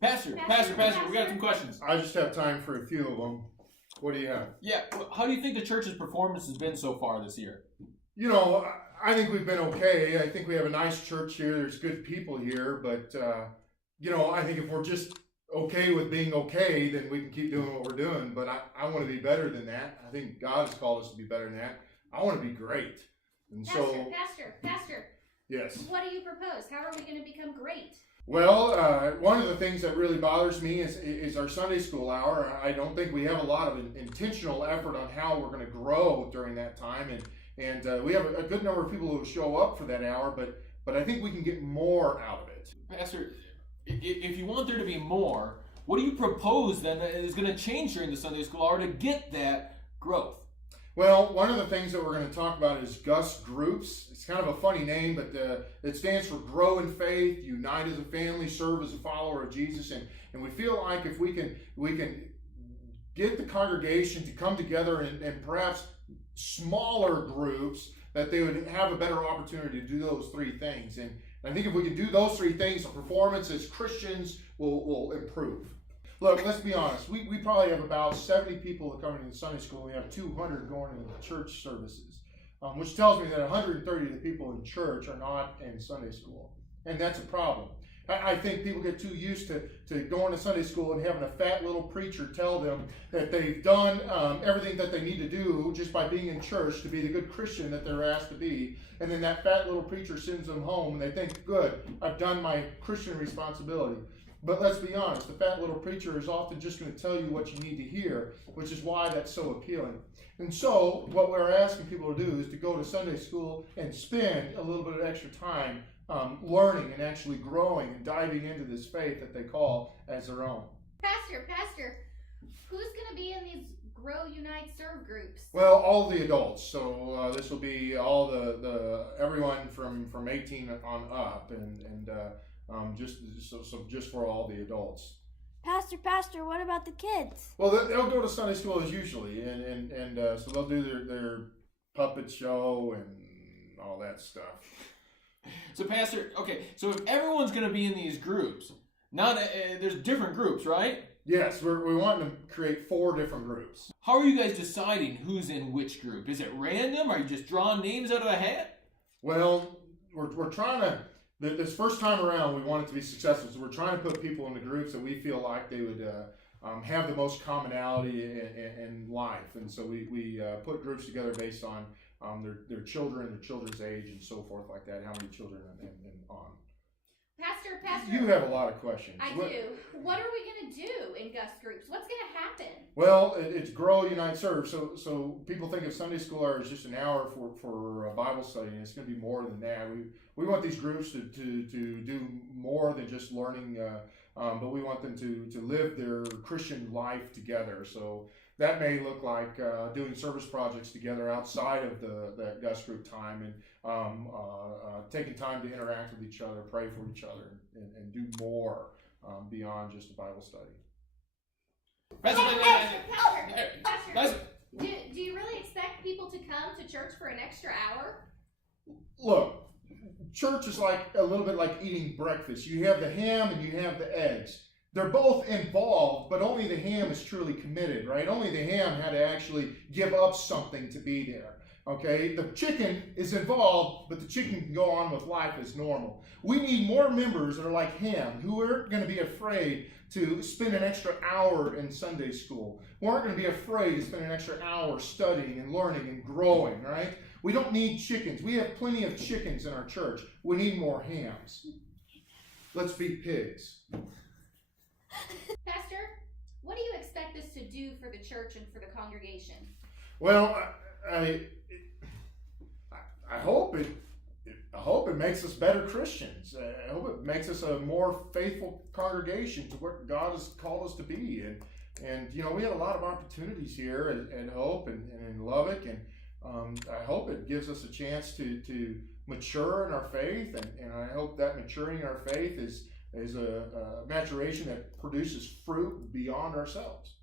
Pastor, we got some questions. I just have time for a few of them. What do you have? Yeah, how do you think the church's performance has been so far this year? You know, I think we've been okay. I think we have a nice church here. There's good people here. But, I think if we're just okay with being okay, then we can keep doing what we're doing. But I want to be better than that. I think God has called us to be better than that. I want to be great. And Pastor. Yes. What do you propose? How are we going to become great? Well, one of the things that really bothers me is our Sunday school hour. I don't think we have a lot of intentional effort on how we're going to grow during that time. And we have a good number of people who show up for that hour, but I think we can get more out of it. Pastor, if you want there to be more, what do you propose then that is going to change during the Sunday school hour to get that growth? Well, one of the things that we're going to talk about is GUS groups. It's kind of a funny name, but it stands for Grow in Faith, Unite as a Family, Serve as a Follower of Jesus. And we feel like if we can get the congregation to come together and perhaps smaller groups, that they would have a better opportunity to do those three things. And I think if we can do those three things, the performance as Christians will improve. Look, let's be honest. We probably have about 70 people that come into the Sunday school. We have 200 going into the church services, which tells me that 130 of the people in church are not in Sunday school. And that's a problem. I think people get too used to going to Sunday school and having a fat little preacher tell them that they've done everything that they need to do just by being in church to be the good Christian that they're asked to be. And then that fat little preacher sends them home and they think, good, I've done my Christian responsibility. But let's be honest, the fat little preacher is often just going to tell you what you need to hear, which is why that's so appealing. And so what we're asking people to do is to go to Sunday school and spend a little bit of extra time learning and actually growing and diving into this faith that they call as their own. Pastor, who's going to be in these Grow, Unite, Serve groups? Well, all the adults. So this will be all the everyone from 18 on up, and just for all the adults. Pastor, what about the kids? Well, they'll go to Sunday school as usually, and so they'll do their puppet show and all that stuff. So, Pastor, okay, so if everyone's going to be in these groups, there's different groups, right? Yes, we want to create 4 different groups. How are you guys deciding who's in which group? Is it random? Are you just drawing names out of a hat? Well, we're trying to. This first time around, we want it to be successful, so we're trying to put people in the groups that we feel like they would have the most commonality in life, and so we put groups together based on their children, their children's age, and so forth like that. How many children and on. Pastor. You have a lot of questions. I do. What are we going to do in GUS groups? What's going to happen? Well, it's Grow, Unite, Serve. So people think of Sunday school hour as just an hour for a Bible study, and it's going to be more than that. We want these groups to do more than just learning, but we want them to live their Christian life together. So that may look like doing service projects together outside of the GUS group time, and taking time to interact with each other, pray for each other, and do more beyond just a Bible study. Pastor, do you really expect people to come to church for an extra hour? Look, church is like a little bit like eating breakfast. You have the ham and you have the eggs. They're both involved, but only the ham is truly committed, right? Only the ham had to actually give up something to be there. Okay, the chicken is involved, but the chicken can go on with life as normal. We need more members that are like ham, who aren't going to be afraid to spend an extra hour in Sunday school, who aren't going to be afraid to spend an extra hour studying and learning and growing, right? We don't need chickens. We have plenty of chickens in our church. We need more hams. Let's be pigs. Pastor, what do you expect this to do for the church and for the congregation? Well, I hope it makes us better Christians. I hope it makes us a more faithful congregation to what God has called us to be. And we have a lot of opportunities here at Hope and in Lubbock, and I hope it gives us a chance to mature in our faith, and I hope that maturing in our faith is a maturation that produces fruit beyond ourselves.